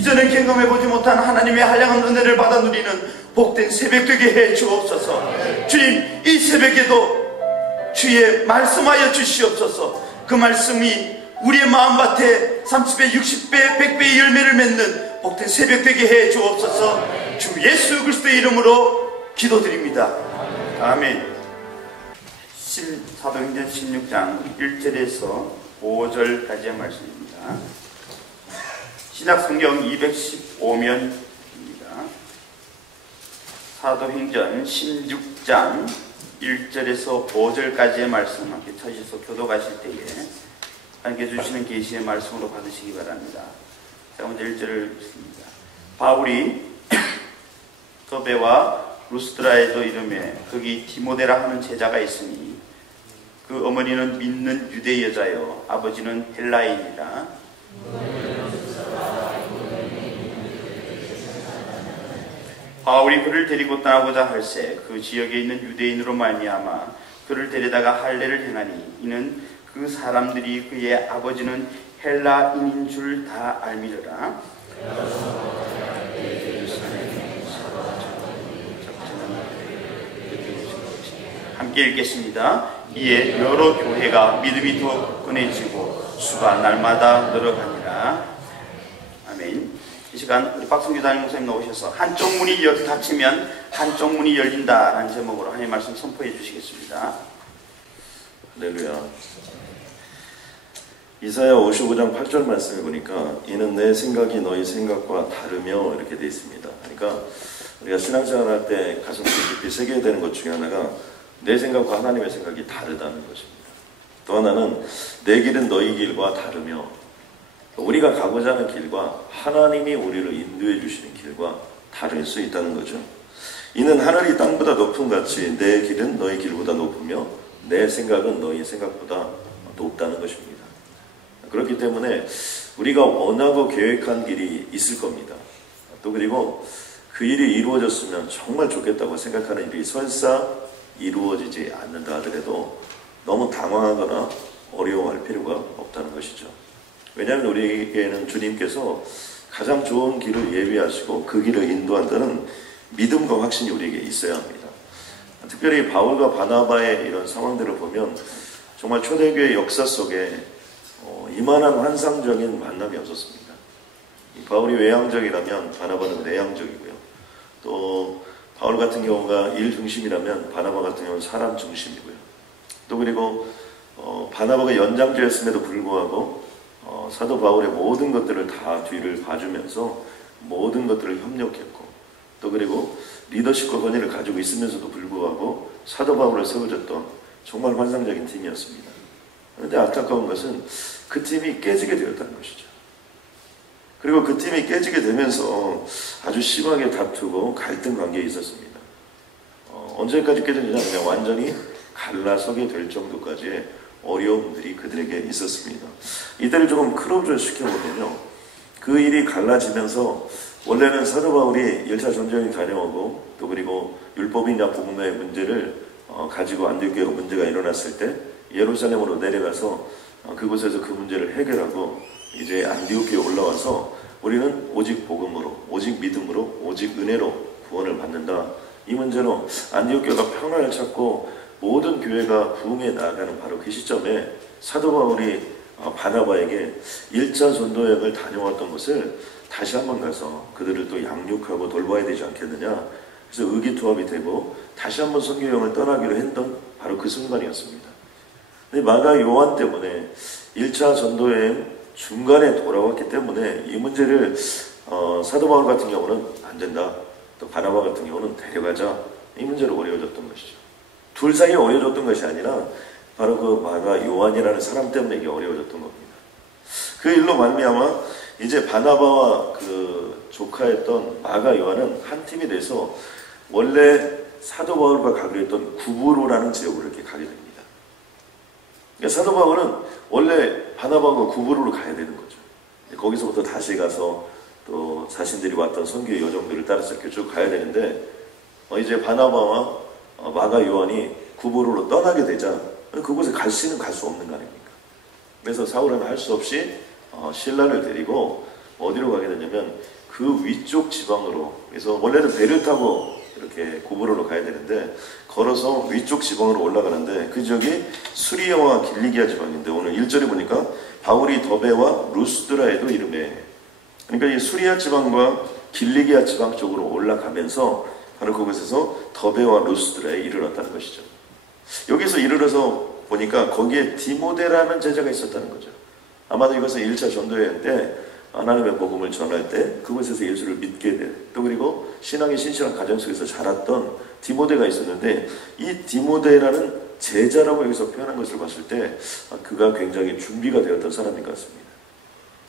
이전에 경험해보지 못한 하나님의 한량한 은혜를 받아 누리는 복된 새벽 되게 해 주옵소서. 주님, 이 새벽에도 주의 말씀하여 주시옵소서. 그 말씀이 우리의 마음밭에 30배, 60배, 100배의 열매를 맺는 복된 새벽 되게 해 주옵소서. 주 예수 그리스도의 이름으로 기도드립니다. 아멘. 사도행전 16장 1절에서 5절까지의 말씀입니다. 신약성경 215면입니다. 사도행전 16장 1절에서 5절까지의 말씀 함께 찾으셔서 교도 가실 때에 하나님께 주시는 계시의 말씀으로 받으시기 바랍니다. 자, 먼저 1절을 읽습니다. 바울이 더베와 루스드라에도 이름에 거기 디모데라 하는 제자가 있으니 그 어머니는 믿는 유대 여자요 아버지는 헬라인이라. 바울이 그를 데리고 떠나고자 할새 그 지역에 있는 유대인으로 말미암아 그를 데려다가 할례를 행하니 이는 그 사람들이 그의 아버지는 헬라인인 줄 다 알미르라. 함께 읽겠습니다. 이에 여러 교회가 믿음이 더욱 권해지고 수가 날마다 늘어가니라. 아멘. 이 시간 우리 박성규 담임 목사님 나오셔서 한쪽 문이 닫히면 한쪽 문이 열린다라는 제목으로 하나님의 말씀 선포해 주시겠습니다. 할렐루야. 이사야 55장 8절 말씀을 보니까 이는 내 생각이 너희 생각과 다르며 이렇게 되어 있습니다. 그러니까 우리가 신앙생활할 때 가슴 깊이 새겨야 되는 것 중에 하나가 내 생각과 하나님의 생각이 다르다는 것입니다. 또 하나는 내 길은 너희 길과 다르며 우리가 가고자 하는 길과 하나님이 우리를 인도해 주시는 길과 다를 수 있다는 거죠. 이는 하늘이 땅보다 높은 같이 내 길은 너희 길보다 높으며 내 생각은 너희 생각보다 높다는 것입니다. 그렇기 때문에 우리가 원하고 계획한 길이 있을 겁니다. 또 그리고 그 일이 이루어졌으면 정말 좋겠다고 생각하는 일이 설사 이루어지지 않는다 하더라도 너무 당황하거나 어려워할 필요가 없다는 것이죠. 왜냐하면 우리에게는 주님께서 가장 좋은 길을 예비하시고 그 길을 인도한다는 믿음과 확신이 우리에게 있어야 합니다. 특별히 바울과 바나바의 이런 상황들을 보면 정말 초대교회 역사 속에 이만한 환상적인 만남이 없었습니다. 바울이 외향적이라면 바나바는 내향적이고요. 또 바울 같은 경우가 일 중심이라면 바나바 같은 경우는 사람 중심이고요. 또 그리고 바나바가 연장자였음에도 불구하고 사도 바울의 모든 것들을 다 뒤를 봐주면서 모든 것들을 협력했고 또 그리고 리더십과 권위를 가지고 있으면서도 불구하고 사도 바울을 세워줬던 정말 환상적인 팀이었습니다. 그런데 안타까운 것은 그 팀이 깨지게 되었다는 것이죠. 그리고 그 팀이 깨지게 되면서 아주 심하게 다투고 갈등 관계에 있었습니다. 언제까지 깨졌느냐, 그냥 완전히 갈라서게 될 정도까지의 어려움들이 그들에게 있었습니다. 이들을 조금 크로즈 시켜보면요, 그 일이 갈라지면서 원래는 사도 바울이 1차 전쟁에 다녀오고 또 그리고 율법이냐 복음의 문제를 가지고 안디옥교회가 문제가 일어났을 때 예루살렘으로 내려가서 그곳에서 그 문제를 해결하고 이제 안디옥교회에 올라와서 우리는 오직 복음으로, 오직 믿음으로, 오직 은혜로 구원을 받는다. 이 문제로 안디옥교회가 평화를 찾고 모든 교회가 부흥해 나아가는 바로 그 시점에 사도 바울이 바나바에게 1차 전도여행을 다녀왔던 것을 다시 한번 가서 그들을 또 양육하고 돌봐야 되지 않겠느냐. 그래서 의기투합이 되고 다시 한번 선교여행을 떠나기로 했던 바로 그 순간이었습니다. 근데 마가 요한 때문에 1차 전도여행 중간에 돌아왔기 때문에 이 문제를 사도 바울 같은 경우는 안 된다. 또 바나바 같은 경우는 데려가자. 이 문제로 어려워졌던 것이죠. 둘 사이에 어려워졌던 것이 아니라 바로 그 마가 요한이라는 사람 때문에 이게 어려워졌던 겁니다. 그 일로 말미암아 이제 바나바와 그 조카였던 마가 요한은 한 팀이 돼서 원래 사도 바울과 가기로 했던 구브로라는 지역으로 이렇게 가게 됩니다. 그러니까 사도 바울은 원래 바나바와 구브로로 가야 되는 거죠. 거기서부터 다시 가서 또 자신들이 왔던 선교의 여정들을 따라서 이렇게 쭉 가야 되는데 이제 바나바와 마가 요한이 구브로로 떠나게 되자 그곳에 갈 수는 갈 수 없는 거 아닙니까? 그래서 사울은 할 수 없이 신라를 데리고 어디로 가게 되냐면 그 위쪽 지방으로, 그래서 원래는 배를 타고 이렇게 고브로로 가야 되는데 걸어서 위쪽 지방으로 올라가는데 그 지역이 수리아와 길리기아 지방인데 오늘 1절에 보니까 바울이 더베와 루스드라에도 이름에, 그러니까 이 수리아 지방과 길리기아 지방 쪽으로 올라가면서 바로 그곳에서 더베와 루스드라에 이르렀다는 것이죠. 여기서 이르러서 보니까 거기에 디모데라는 제자가 있었다는 거죠. 아마도 이것은 1차 전도여행 때 하나님의 복음을 전할 때 그곳에서 예수를 믿게 된, 또 그리고 신앙의 신실한 가정 속에서 자랐던 디모데가 있었는데, 이 디모데라는 제자라고 여기서 표현한 것을 봤을 때 그가 굉장히 준비가 되었던 사람인 것 같습니다.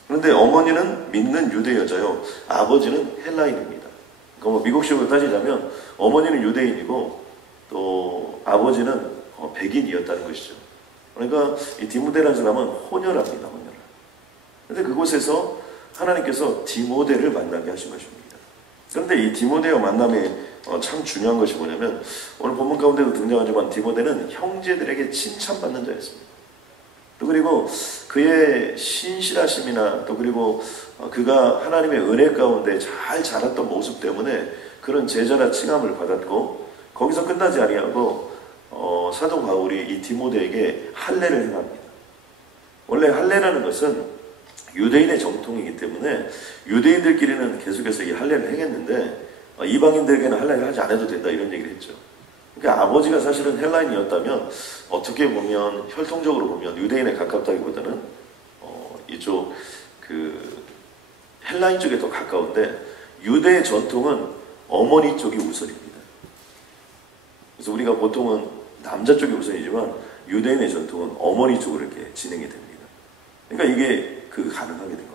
그런데 어머니는 믿는 유대 여자요, 아버지는 헬라인입니다. 그러니까 뭐 미국식으로 따지자면 어머니는 유대인이고 또 아버지는 백인이었다는 것이죠. 그러니까 이 디모데라는 사람은 혼혈합니다. 혼혈. 그런데 그곳에서 하나님께서 디모데를 만나게 하신 것입니다. 그런데 이 디모데와 만남이 참 중요한 것이 뭐냐면 오늘 본문 가운데도 등장하지만 디모데는 형제들에게 칭찬받는 자였습니다. 또 그리고 그의 신실하심이나 또 그리고 그가 하나님의 은혜 가운데 잘 자랐던 모습 때문에 그런 제자라 칭함을 받았고, 거기서 끝나지 아니하고 사도 바울이 이 디모데에게 할례를 행합니다. 원래 할례라는 것은 유대인의 정통이기 때문에 유대인들끼리는 계속해서 이 할례를 행했는데 이방인들에게는 할례를 하지 않아도 된다, 이런 얘기를 했죠. 그러니까 아버지가 사실은 헬라인이었다면 어떻게 보면 혈통적으로 보면 유대인에 가깝다기보다는 이쪽 그 헬라인 쪽에 더 가까운데 유대의 전통은 어머니 쪽이 우선입니다. 그래서 우리가 보통은 남자 쪽이 우선이지만 유대인의 전통은 어머니 쪽으로 이렇게 진행이 됩니다. 그러니까 이게 가능하게 된 겁니다.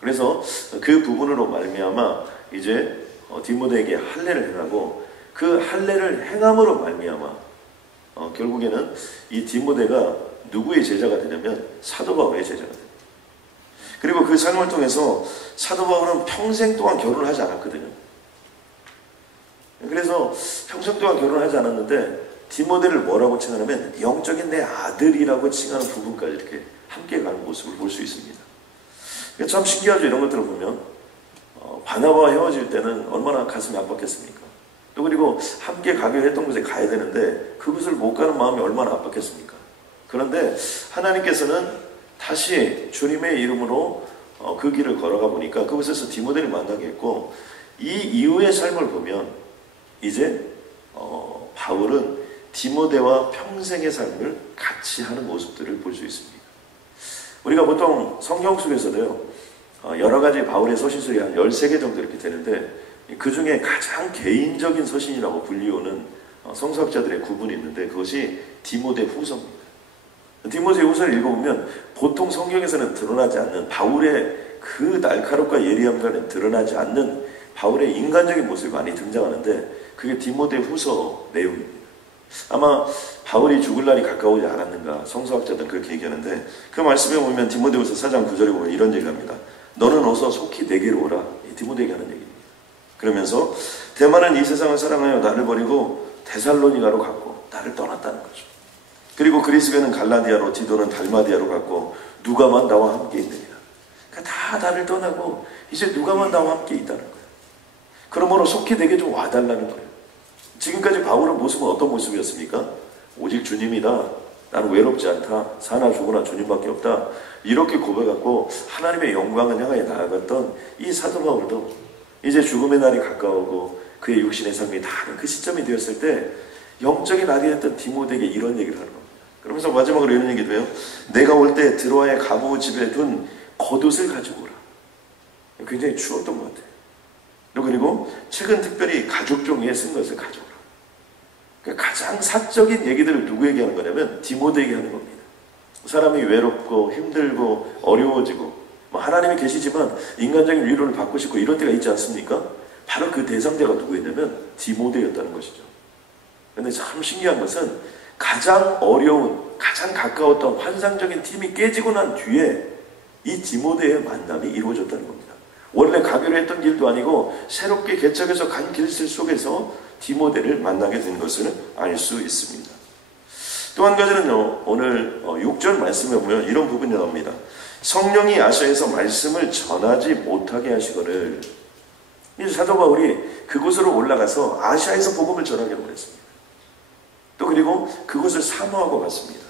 그래서 그 부분으로 말미암아 이제 디모데에게 할례를 행하고 그 할례를 행함으로 말미암아 결국에는 이 디모데가 누구의 제자가 되냐면 사도 바울의 제자가 됩니다. 그리고 그 삶을 통해서 사도 바울은 평생 동안 결혼을 하지 않았거든요. 그래서 평생 동안 결혼을 하지 않았는데 디모데를 뭐라고 칭하냐면 영적인 내 아들이라고 칭하는 부분까지 이렇게 함께 가는 모습을 볼 수 있습니다. 참 신기하죠. 이런 것들을 보면 바나바와 헤어질 때는 얼마나 가슴이 아팠겠습니까? 또 그리고 함께 가기로 했던 곳에 가야 되는데 그곳을 못 가는 마음이 얼마나 아팠겠습니까? 그런데 하나님께서는 다시 주님의 이름으로 그 길을 걸어가 보니까 그곳에서 디모데를 만나게 했고, 이 이후의 삶을 보면 이제 바울은 디모데와 평생의 삶을 같이 하는 모습들을 볼 수 있습니다. 우리가 보통 성경 속에서도요, 여러 가지 바울의 서신들이 한 13개 정도 이렇게 되는데 그 중에 가장 개인적인 서신이라고 불리우는 성서학자들의 구분이 있는데 그것이 디모데 후서입니다. 디모데 후서를 읽어보면 보통 성경에서는 드러나지 않는 바울의 그 날카롭고 예리함과는 드러나지 않는 바울의 인간적인 모습이 많이 등장하는데 그게 디모데 후서 내용입니다. 아마 바울이 죽을 날이 가까우지 않았는가 성서학자들은 그렇게 얘기하는데, 그 말씀에 보면 디모데후서 4장 9절에 보면 이런 얘기를 합니다. 너는 어서 속히 내게로 오라. 디모데에게 하는 얘기입니다. 그러면서 대만은 이 세상을 사랑하여 나를 버리고 데살로니가로 갔고 나를 떠났다는 거죠. 그리고 그리스교는 갈라디아로, 디도는 달마디아로 갔고 누가만 나와 함께 있느니라. 그러니까 다 나를 떠나고 이제 누가만 나와 함께 있다는 거예요. 그러므로 속히 내게 좀 와달라는 거예요. 지금까지 바울의 모습은 어떤 모습이었습니까? 오직 주님이다. 나는 외롭지 않다. 사나 죽으나 주님밖에 없다. 이렇게 고백하고 하나님의 영광을 향하여 나아갔던 이 사도 바울도 이제 죽음의 날이 가까우고 그의 육신의 삶이 다른 그 시점이 되었을 때 영적인 아들이었던 디모데에게 이런 얘기를 하는 겁니다. 그러면서 마지막으로 이런 얘기도 해요. 내가 올 때 드로아의 가부 집에 둔 겉옷을 가지고 오라. 굉장히 추웠던 것 같아요. 그리고 최근 특별히 가죽 종이에 쓴 것을 가져오라. 그러니까 가장 사적인 얘기들을 누구에게 하는 거냐면 디모데에게 하는 겁니다. 사람이 외롭고 힘들고 어려워지고 하나님이 계시지만 인간적인 위로를 받고 싶고 이런 때가 있지 않습니까? 바로 그 대상자가 누구였냐면 디모데였다는 것이죠. 그런데 참 신기한 것은 가장 어려운, 가장 가까웠던 환상적인 팀이 깨지고 난 뒤에 이 디모데의 만남이 이루어졌다는 겁니다. 원래 가기로 했던 길도 아니고 새롭게 개척해서 간 길들 속에서 디모데를 만나게 된 것을 알 수 있습니다. 또 한 가지는요, 오늘 6절 말씀에 보면 이런 부분이 나옵니다. 성령이 아시아에서 말씀을 전하지 못하게 하시거늘. 이 사도 바울이 그곳으로 올라가서 아시아에서 복음을 전하기로 했습니다. 또 그리고 그곳을 사모하고 갔습니다.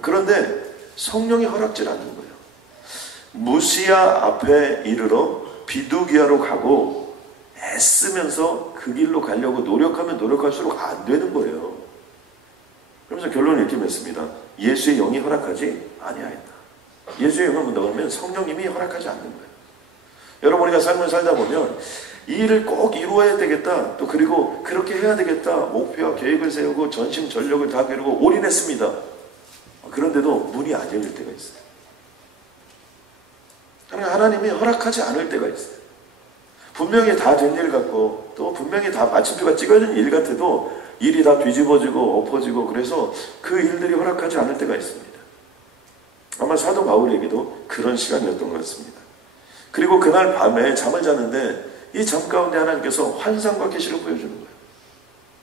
그런데 성령이 허락질 않는 거예요. 무시아 앞에 이르러 비두기아로 가고 애쓰면서 그 길로 가려고 노력하면 노력할수록 안 되는 거예요. 그러면서 결론을 이렇게 맺습니다. 예수의 영이 허락하지 아니하였다. 예수의 영을 본다고 하면 성령님이 허락하지 않는 거예요. 여러분, 우리가 삶을 살다 보면 이 일을 꼭 이루어야 되겠다, 또 그리고 그렇게 해야 되겠다, 목표와 계획을 세우고 전심전력을 다 기울이고 올인했습니다. 그런데도 문이 안 열릴 때가 있어요. 하나님이 허락하지 않을 때가 있어요. 분명히 다 된 일 같고 또 분명히 다 마침표가 찍어진 일 같아도 일이 다 뒤집어지고 엎어지고, 그래서 그 일들이 허락하지 않을 때가 있습니다. 아마 사도 바울에게도 그런 시간이었던 것 같습니다. 그리고 그날 밤에 잠을 자는데 이 잠 가운데 하나님께서 환상과 계시를 보여주는 거예요.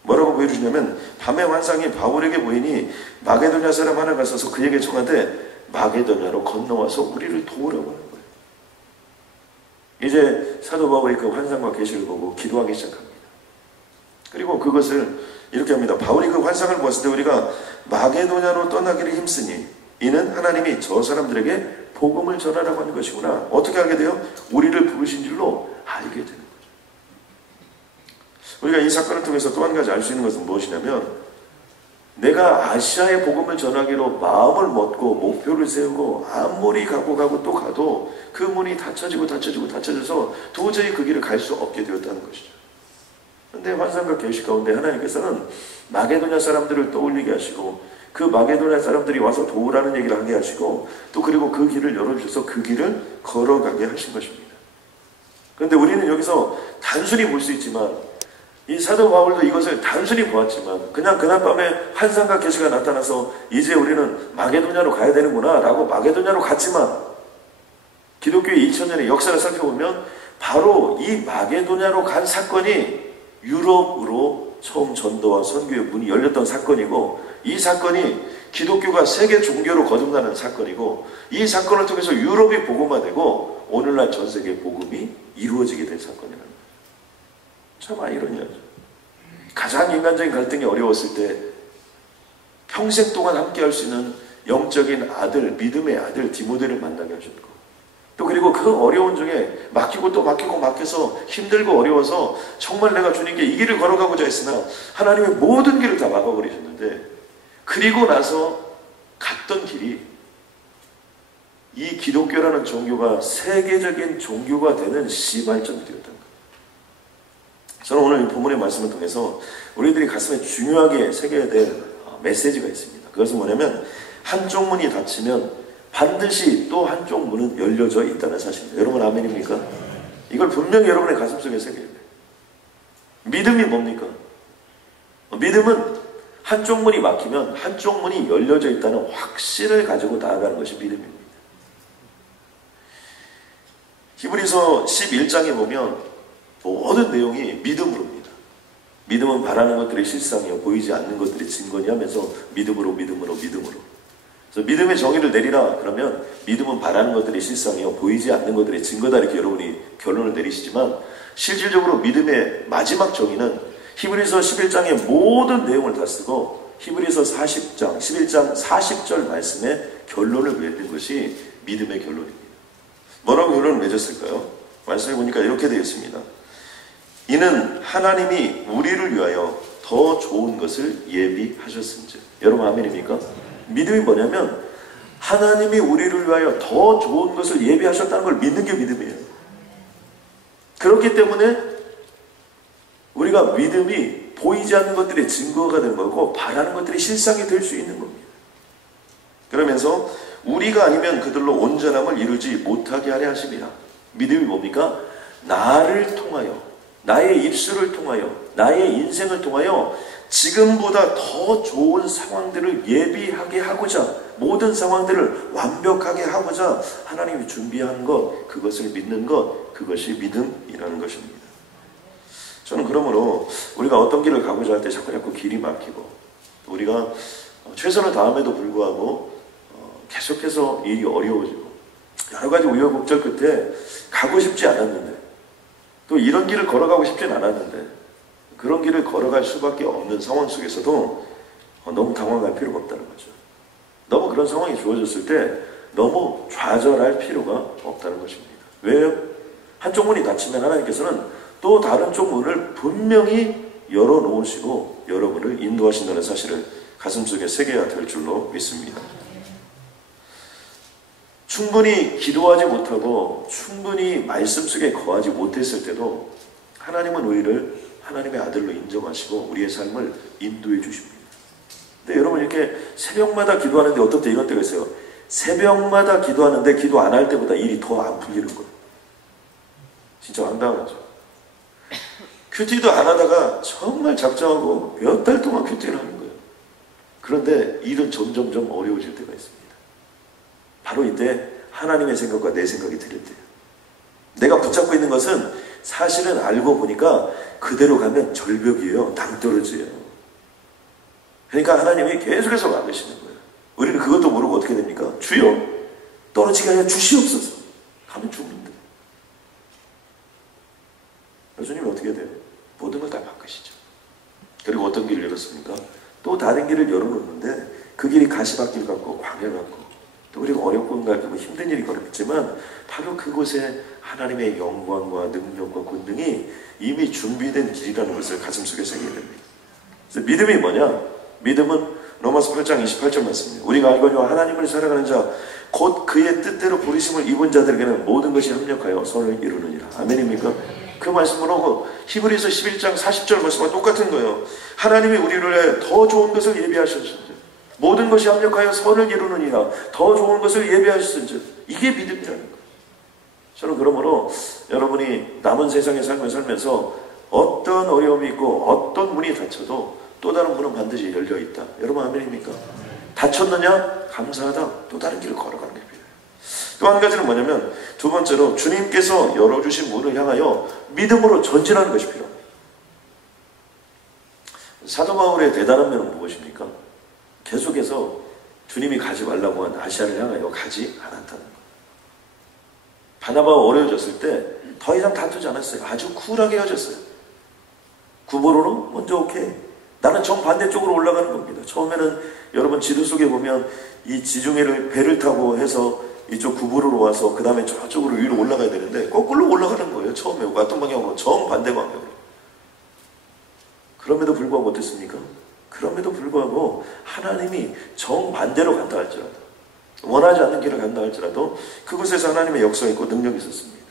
뭐라고 보여주냐면, 밤의 환상이 바울에게 보이니 마게도냐 사람 하나가 서서 그에게 청하되 마게도냐로 건너와서 우리를 도우라고 하는 거예요. 이제 사도 바울이 그 환상과 계시를 보고 기도하기 시작합니다. 그리고 그것을 이렇게 합니다. 바울이 그 환상을 보았을 때 우리가 마게도냐로 떠나기를 힘쓰니 이는 하나님이 저 사람들에게 복음을 전하라고 하는 것이구나. 어떻게 알게 돼요? 우리를 부르신 줄로 알게 되는 거죠. 우리가 이 사건을 통해서 또 한 가지 알 수 있는 것은 무엇이냐면, 내가 아시아의 복음을 전하기로 마음을 먹고 목표를 세우고 아무리 가고 또 가도 그 문이 닫혀져서 도저히 그 길을 갈 수 없게 되었다는 것이죠. 그런데 환상과 계시 가운데 하나님께서는 마게도냐 사람들을 떠올리게 하시고 그 마게도냐 사람들이 와서 도우라는 얘기를 하게 하시고 또 그리고 그 길을 열어주셔서 그 길을 걸어가게 하신 것입니다. 그런데 우리는 여기서 단순히 볼 수 있지만, 이 사도 바울도 이것을 단순히 보았지만 그냥 그날 밤에 환상과 계시가 나타나서 이제 우리는 마게도냐로 가야 되는구나 라고 마게도냐로 갔지만, 기독교의 2000년의 역사를 살펴보면 바로 이 마게도냐로 간 사건이 유럽으로 처음 전도와 선교의 문이 열렸던 사건이고, 이 사건이 기독교가 세계 종교로 거듭나는 사건이고, 이 사건을 통해서 유럽이 복음화되고 오늘날 전 세계 복음이 이루어지게 된 사건이라는 거예요. 참 아이러니하죠. 가장 인간적인 갈등이 어려웠을 때 평생 동안 함께 할 수 있는 영적인 아들, 믿음의 아들 디모데를 만나게 하셨고, 또 그리고 그 어려운 중에 막히고 또 막히고 막혀서 힘들고 어려워서 정말 내가 주님께 이 길을 걸어가고자 했으나 하나님의 모든 길을 다 막아버리셨는데, 그리고 나서 갔던 길이 이 기독교라는 종교가 세계적인 종교가 되는 시발점이 되었던 거예요. 저는 오늘 이 본문의 말씀을 통해서 우리들이 가슴에 중요하게 새겨야 될 메시지가 있습니다. 그것은 뭐냐면, 한쪽 문이 닫히면 반드시 또 한쪽 문은 열려져 있다는 사실입니다. 여러분 아멘입니까? 이걸 분명히 여러분의 가슴속에 새겨야 돼요. 믿음이 뭡니까? 믿음은 한쪽 문이 막히면 한쪽 문이 열려져 있다는 확신을 가지고 나아가는 것이 믿음입니다. 히브리서 11장에 보면 모든 내용이 믿음으로입니다. 믿음은 바라는 것들의 실상이요 보이지 않는 것들의 증거니 하면서 믿음으로. 그래서 믿음의 정의를 내리라 그러면 믿음은 바라는 것들의 실상이요 보이지 않는 것들의 증거다, 이렇게 여러분이 결론을 내리시지만, 실질적으로 믿음의 마지막 정의는 히브리서 11장의 모든 내용을 다 쓰고 히브리서 40장 11장 40절 말씀의 결론을 맺는 것이 믿음의 결론입니다. 뭐라고 결론을 맺었을까요? 말씀을 보니까 이렇게 되어 있습니다. 이는 하나님이 우리를 위하여 더 좋은 것을 예비하셨음즉. 여러분 아멘입니까? 믿음이 뭐냐면 하나님이 우리를 위하여 더 좋은 것을 예비하셨다는 걸 믿는 게 믿음이에요. 그렇기 때문에 우리가 믿음이 보이지 않는 것들의 증거가 되는 거고 바라는 것들이 실상이 될 수 있는 겁니다. 그러면서 우리가 아니면 그들로 온전함을 이루지 못하게 하려 하심이라. 믿음이 뭡니까? 나를 통하여, 나의 입술을 통하여, 나의 인생을 통하여 지금보다 더 좋은 상황들을 예비하게 하고자, 모든 상황들을 완벽하게 하고자 하나님이 준비한 것, 그것을 믿는 것, 그것이 믿음이라는 것입니다. 저는 그러므로 우리가 어떤 길을 가고자 할 때 자꾸 길이 막히고, 우리가 최선을 다함에도 불구하고 계속해서 일이 어려워지고, 여러 가지 우여곡절 끝에 가고 싶지 않았는데, 또 이런 길을 걸어가고 싶진 않았는데, 그런 길을 걸어갈 수밖에 없는 상황 속에서도 너무 당황할 필요가 없다는 거죠. 너무 그런 상황이 주어졌을 때 너무 좌절할 필요가 없다는 것입니다. 왜요? 한쪽 문이 닫히면 하나님께서는 또 다른 쪽 문을 분명히 열어놓으시고 여러분을 인도하신다는 사실을 가슴속에 새겨야 될 줄로 믿습니다. 충분히 기도하지 못하고 충분히 말씀 속에 거하지 못했을 때도 하나님은 우리를 하나님의 아들로 인정하시고 우리의 삶을 인도해 주십니다. 근데 여러분 이렇게 새벽마다 기도하는데 어떤 때 이런 때가 있어요. 새벽마다 기도하는데 기도 안 할 때보다 일이 더 안 풀리는 거예요. 진짜 황당하죠. 큐티도 안 하다가 정말 작정하고 몇 달 동안 큐티를 하는 거예요. 그런데 일은 점점점 어려워질 때가 있습니다. 바로 이때 하나님의 생각과 내 생각이 틀릴 때예요. 내가 붙잡고 있는 것은 사실은 알고 보니까 그대로 가면 절벽이에요. 낭떠러지예요. 그러니까 하나님이 계속해서 막으시는 거예요. 우리는 그것도 모르고 어떻게 됩니까? 주여 떨어지게 하여 주시옵소서. 가면 죽는데. 예수님이 어떻게 돼요? 모든 걸 다 바꾸시죠. 그리고 어떤 길을 열었습니까? 또 다른 길을 열어놓는데 그 길이 가시밭길 같고 광야 같고 또 그리고 어렵고 갈고 힘든 일이 걸었지만 바로 그곳에 하나님의 영광과 능력과 권능이 이미 준비된 길이라는 것을 가슴속에 새기게 됩니다. 그래서 믿음이 뭐냐? 믿음은 로마서 8장 28절 말씀입니다. 우리가 알거니와 하나님을 사랑하는 자 곧 그의 뜻대로 부르심을 입은 자들에게는 모든 것이 합력하여 선을 이루느니라. 아멘입니까? 그 말씀으로 히브리서 11장 40절 말씀과 똑같은 거예요. 하나님이 우리를 위해 더 좋은 것을 예비하셨으니 모든 것이 합력하여 선을 이루느니라. 더 좋은 것을 예비하셨으니 이게 믿음이라는 거예요. 저는 그러므로 여러분이 남은 세상의 삶을 살면서 어떤 어려움이 있고 어떤 문이 닫혀도 또 다른 문은 반드시 열려있다. 여러분 아멘입니까? 닫혔느냐? 감사하다. 또 다른 길을 걸어가는 게 필요해요. 또 한 가지는 뭐냐면 두 번째로 주님께서 열어주신 문을 향하여 믿음으로 전진하는 것이 필요합니다. 사도 바울의 대단한 면은 무엇입니까? 계속해서 주님이 가지 말라고 한 아시아를 향하여 가지 않았다는 것. 바나바가 어려워졌을 때 더 이상 다투지 않았어요. 아주 쿨하게 헤어졌어요. 구보로는 먼저 오케이. 나는 정반대쪽으로 올라가는 겁니다. 처음에는 여러분 지도 속에 보면 이 지중해를 배를 타고 해서 이쪽 구보로로 와서 그 다음에 저쪽으로 위로 올라가야 되는데 거꾸로 올라가는 거예요. 처음에 왔던 방향으로 정반대 방향으로. 그럼에도 불구하고 어땠습니까? 그럼에도 불구하고 하나님이 정반대로 간다 할지라도 원하지 않는 길을 간다 할지라도 그곳에서 하나님의 역사가 있고 능력이 있었습니다.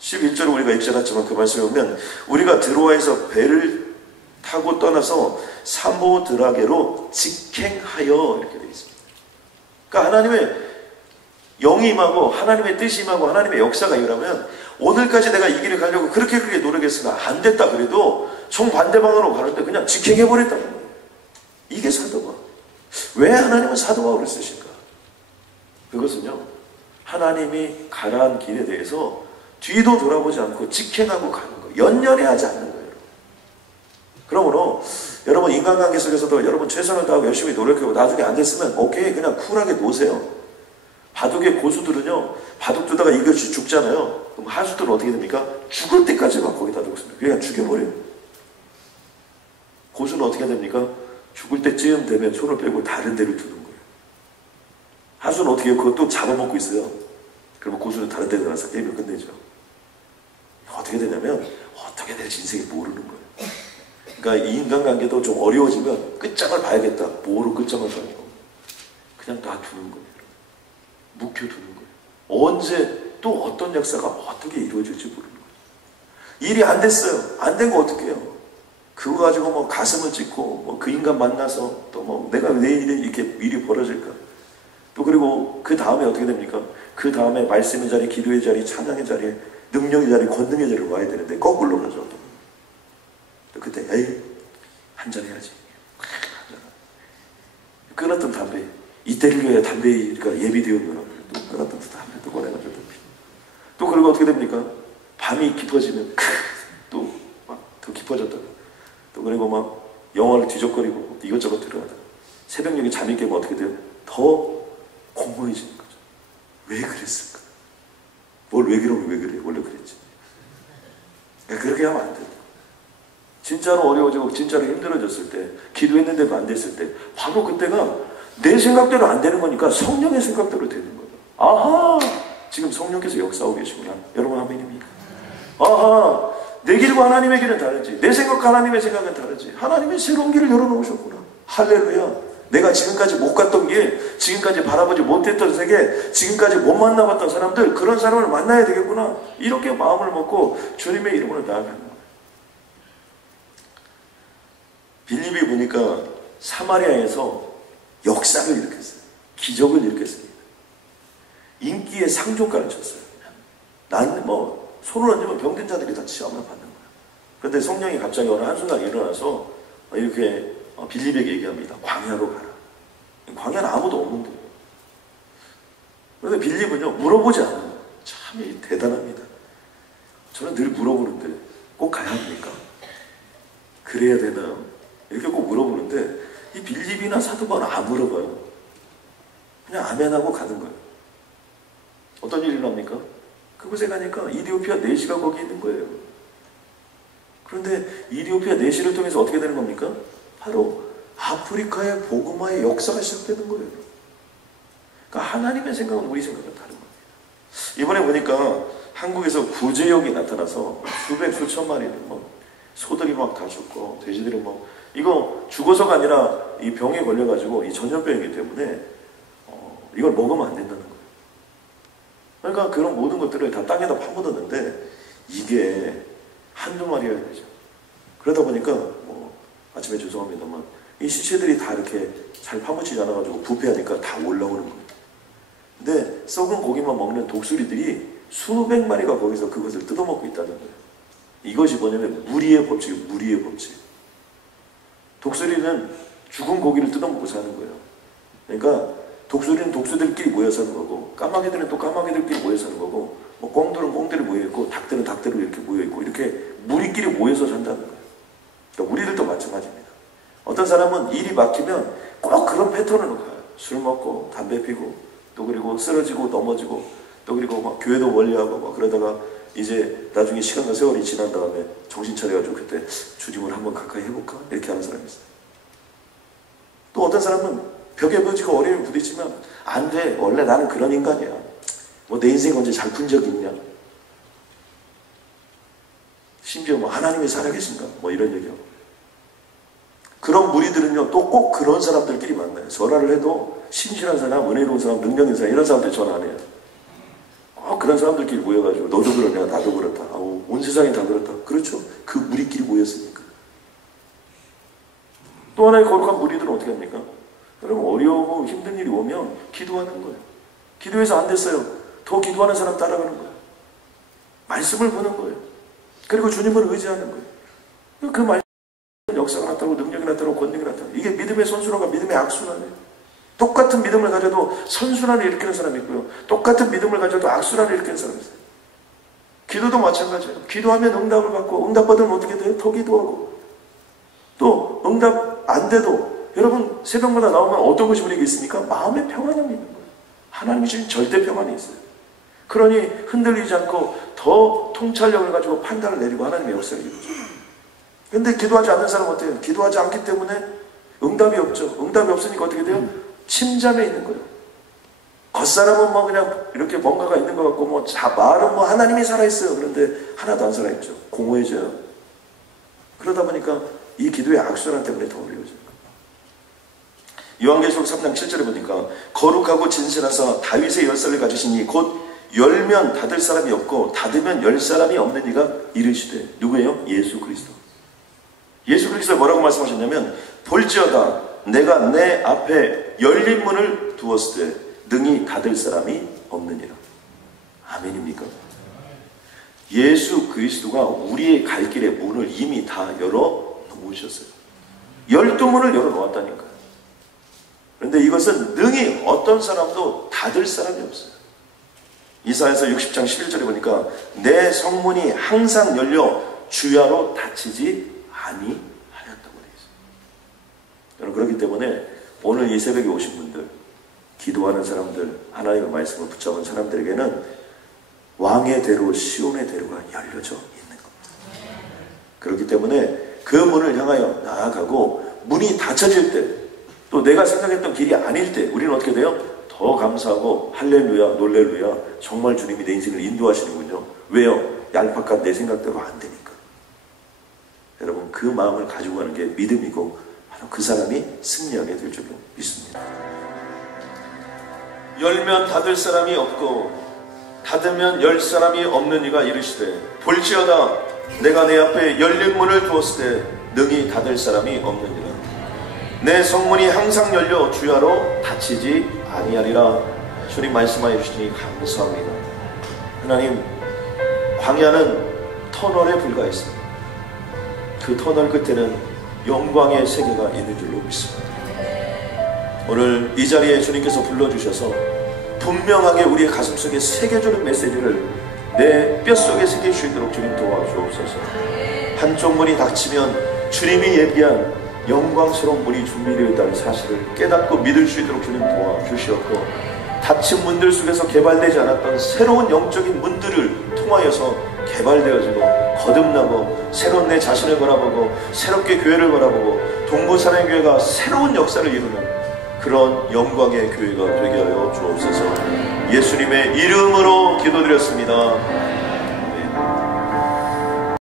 11절을 우리가 읽지 않았지만 그 말씀에 보면 우리가 드로아에서 배를 타고 떠나서 사모드라게로 직행하여 이렇게 되어 있습니다. 그러니까 하나님의 영이 임하고 하나님의 뜻이 임하고 하나님의 역사가 일어나면 오늘까지 내가 이 길을 가려고 그렇게 노력했으나 안 됐다 그래도 정반대 방향으로 가는데 그냥 직행해버렸다는 거예요. 이게 사도바울. 왜 하나님은 사도바울을 쓰실까? 그것은요 하나님이 가라한 길에 대해서 뒤도 돌아보지 않고 직행하고 가는 거예요. 연연해하지 않는 거예요. 그러므로 여러분 인간관계 속에서도 여러분 최선을 다하고 열심히 노력하고 나중에 안 됐으면 오케이 그냥 쿨하게 놓으세요. 바둑의 고수들은요 바둑 두다가 이것이 죽잖아요. 그럼 하수들은 어떻게 됩니까? 죽을 때까지 막 거기다 놓습니다. 그냥 죽여버려요. 고수는 어떻게 됩니까? 죽을 때쯤 되면 손을 빼고 다른 데를 두는 거예요. 하수는 어떻게 해요? 그것도 잡아먹고 있어요. 그러면 고수는 다른 데 나가서 게임을 끝내죠. 어떻게 되냐면 어떻게 될지 인생이 모르는 거예요. 그러니까 이 인간관계도 좀 어려워지면 끝장을 봐야겠다. 뭐로 끝장을 봐요? 그냥 놔두는 거예요. 묵혀두는 거예요. 언제 또 어떤 역사가 어떻게 이루어질지 모르는 거예요. 일이 안 됐어요. 안 된 거 어떻게 해요? 그거 가지고 뭐 가슴을 찢고 뭐 그 인간 만나서 또 뭐 내가 왜 이렇게 일이 벌어질까? 또 그리고 그 다음에 어떻게 됩니까? 그 다음에 말씀의 자리, 기도의 자리, 찬양의 자리, 능력의 자리, 권능의 자리로 와야 되는데 거꾸로 가죠. 또 그때 에이 한잔 해야지. 끊었던 담배 이때를 위해 담배가 예비되었노라. 또 끊었던 담배 또 꺼내가지고 또 그리고 어떻게 됩니까? 밤이 깊어지면 또 막 더 깊어졌다가 또 그리고 막 영화를 뒤적거리고 이것저것 들어가다가 새벽녘에 잠이 깨면 어떻게 돼요? 더 공허해지는 거죠. 왜 그랬을까? 뭘 왜 그러면 왜 그래? 원래 그랬지. 그렇게 하면 안 돼. 진짜로 어려워지고 진짜로 힘들어졌을 때, 기도했는데도 안 됐을 때, 바로 그때가 내 생각대로 안 되는 거니까 성령의 생각대로 되는 거예요. 아하! 지금 성령께서 역사하고 계시구나. 여러분 아멘입니까? 아하! 내 길과 하나님의 길은 다르지. 내 생각과 하나님의 생각은 다르지. 하나님의 새로운 길을 열어놓으셨구나. 할렐루야. 내가 지금까지 못 갔던 길, 지금까지 바라보지 못했던 세계, 지금까지 못 만나봤던 사람들, 그런 사람을 만나야 되겠구나. 이렇게 마음을 먹고 주님의 이름으로 나아가는 거예요. 빌립이 보니까 사마리아에서 역사를 일으켰어요. 기적을 일으켰습니다. 인기의 상종가를 쳤어요. 나는 뭐 손을 얹으면 병든 자들이 다 치유함을 받는 거예요. 그런데 성령이 갑자기 어느 한순간에 일어나서 이렇게 빌립에게 얘기합니다. 광야로 가라. 광야는 아무도 없는데. 그런데 빌립은요, 물어보지 않아요. 참 대단합니다. 저는 늘 물어보는데 꼭 가야 합니까? 그래야 되나요? 이렇게 꼭 물어보는데 이 빌립이나 사도 바울은 안 물어봐요. 그냥 아멘하고 가는 거예요. 어떤 일이 납니까? 그곳에 가니까 이디오피아 내시가 거기 있는 거예요. 그런데 이디오피아 내시를 통해서 어떻게 되는 겁니까? 바로 아프리카의 복음화의 역사가 시작되는 거예요. 그러니까 하나님의 생각은 우리 생각은 다른 겁니다. 이번에 보니까 한국에서 구제역이 나타나서 수백 수천 마리 소들이 막 다 죽고 돼지들이 이거 죽어서가 아니라 이 병에 걸려가지고 이 전염병이기 때문에 이걸 먹으면 안 된다는 거예요. 그러니까 그런 모든 것들을 다 땅에다 파묻었는데 이게 한두 마리가 되죠. 그러다 보니까 아침에 죄송합니다만 이 시체들이 다 이렇게 잘 파묻히지 않아가지고 부패하니까 다 올라오는 거예요. 근데 썩은 고기만 먹는 독수리들이 수백 마리가 거기서 그것을 뜯어먹고 있다는 거예요. 이것이 뭐냐면 무리의 법칙이에요. 무리의 법칙. 독수리는 죽은 고기를 뜯어먹고 사는 거예요. 그러니까 독수리는 독수리들끼리 모여 사는 거고, 까마귀들은 또 까마귀들끼리 모여 사는 거고, 꽁들은 꽁들이 모여 있고, 닭들은 닭들이 이렇게 모여 있고, 이렇게 무리끼리 모여서 산다는 거예요. 그러니까 우리들도 마찬가지입니다. 어떤 사람은 일이 막히면 꼭 그런 패턴으로 가요. 술 먹고, 담배 피고, 또 그리고 쓰러지고, 넘어지고, 또 그리고 막 교회도 멀리하고, 막 그러다가 이제 나중에 시간과 세월이 지난 다음에 정신 차려가지고 그때 주님을 한번 가까이 해볼까? 이렇게 하는 사람이 있어요. 또 어떤 사람은 벽에 부딪히고 어려움에 부딪히면 안 돼. 원래 나는 그런 인간이야. 내 인생 언제 잘 푼 적이 있냐? 심지어 하나님이 살아계신가? 이런 얘기하고. 그런 무리들은요, 또 꼭 그런 사람들끼리 만나요. 전화를 해도 신실한 사람, 은혜로운 사람, 능력 있는 사람, 이런 사람들 전화 안 해요. 그런 사람들끼리 모여가지고 너도 그러냐, 나도 그렇다. 온 세상이 다 그렇다. 그렇죠. 그 무리끼리 모였으니까. 또 하나의 거룩한 무리들은 어떻게 합니까? 여러분 어려우고 힘든 일이 오면 기도하는 거예요. 기도해서 안 됐어요. 더 기도하는 사람 따라가는 거예요. 말씀을 보는 거예요. 그리고 주님을 의지하는 거예요. 그 말씀 역사가 나타나고 능력이 나타나고 권능이 나타나고 이게 믿음의 선순환과 믿음의 악순환이에요. 똑같은 믿음을 가져도 선순환을 일으키는 사람이 있고요. 똑같은 믿음을 가져도 악순환을 일으키는 사람이 있어요. 기도도 마찬가지예요. 기도하면 응답을 받고 응답받으면 어떻게 돼요? 더 기도하고 또 응답 안 돼도 여러분 새벽마다 나오면 어떤 것이 우리에게 있습니까? 마음의 평안함이 있는 거예요. 하나님이 주신 절대 평안이 있어요. 그러니 흔들리지 않고 더 통찰력을 가지고 판단을 내리고 하나님의 역사를 이루죠. 그런데 기도하지 않는 사람은 어때요? 기도하지 않기 때문에 응답이 없죠. 응답이 없으니까 어떻게 돼요? 침잠에 있는 거예요. 겉사람은 그냥 이렇게 뭔가가 있는 것 같고 말은 하나님이 살아있어요. 그런데 하나도 안 살아있죠. 공허해져요. 그러다 보니까 이 기도의 악순환 때문에 더 어려워져요. 요한계시록 3장 7절에 보니까 거룩하고 진실하사 다윗의 열쇠를 가지시니 곧 열면 닫을 사람이 없고 닫으면 열 사람이 없는 이가 이르시되 누구예요? 예수 그리스도. 예수 그리스도가 뭐라고 말씀하셨냐면 볼지어다 내가 내 앞에 열린 문을 두었을 때 능히 닫을 사람이 없느니라. 아멘입니까? 예수 그리스도가 우리의 갈 길의 문을 이미 다 열어 놓으셨어요. 12문을 열어 놓았다니까요. 그런데 이것은 능히 어떤 사람도 닫을 사람이 없어요. 이사야서 60장 11절에 보니까 내 성문이 항상 열려 주야로 닫히지 아니하였다고 되어 있어요. 여러분 그렇기 때문에 오늘 이 새벽에 오신 분들, 기도하는 사람들, 하나님의 말씀을 붙잡은 사람들에게는 왕의 대로 시온의 대로가 열려져 있는 겁니다. 그렇기 때문에 그 문을 향하여 나아가고 문이 닫혀질 때, 또 내가 생각했던 길이 아닐 때 우리는 어떻게 돼요? 더 감사하고 할렐루야 놀렐루야, 정말 주님이 내 인생을 인도하시는군요. 왜요? 얄팍한 내 생각대로 안 되니까. 여러분, 그 마음을 가지고 가는 게 믿음이고 바로 그 사람이 승리하게 될 줄로 믿습니다. 열면 닫을 사람이 없고 닫으면 열 사람이 없는 이가 이르시되, 볼지어다 내가 내 앞에 열린 문을 두었을 때 능히 닫을 사람이 없느니라. 내 성문이 항상 열려 주야로 닫히지 아니하리라. 주님 말씀하여 주시니 감사합니다. 하나님, 광야는 터널에 불과했습니다. 그 터널 끝에는 영광의 세계가 있는 줄로 믿습니다. 오늘 이 자리에 주님께서 불러주셔서 분명하게 우리의 가슴속에 새겨주는 메시지를 내 뼛속에 새길 수 있도록 주님 도와주옵소서. 한쪽 문이 닫히면 주님이 예비한 영광스러운 문이 준비되어 있다는 사실을 깨닫고 믿을 수 있도록 주님 도와주시었고, 닫힌 문들 속에서 개발되지 않았던 새로운 영적인 문들을 통하여서 개발되어지고 거듭나고 새로운 내 자신을 바라보고 새롭게 교회를 바라보고 동부사랑의 교회가 새로운 역사를 이루는 그런 영광의 교회가 되게 하여 주옵소서. 예수님의 이름으로 기도드렸습니다.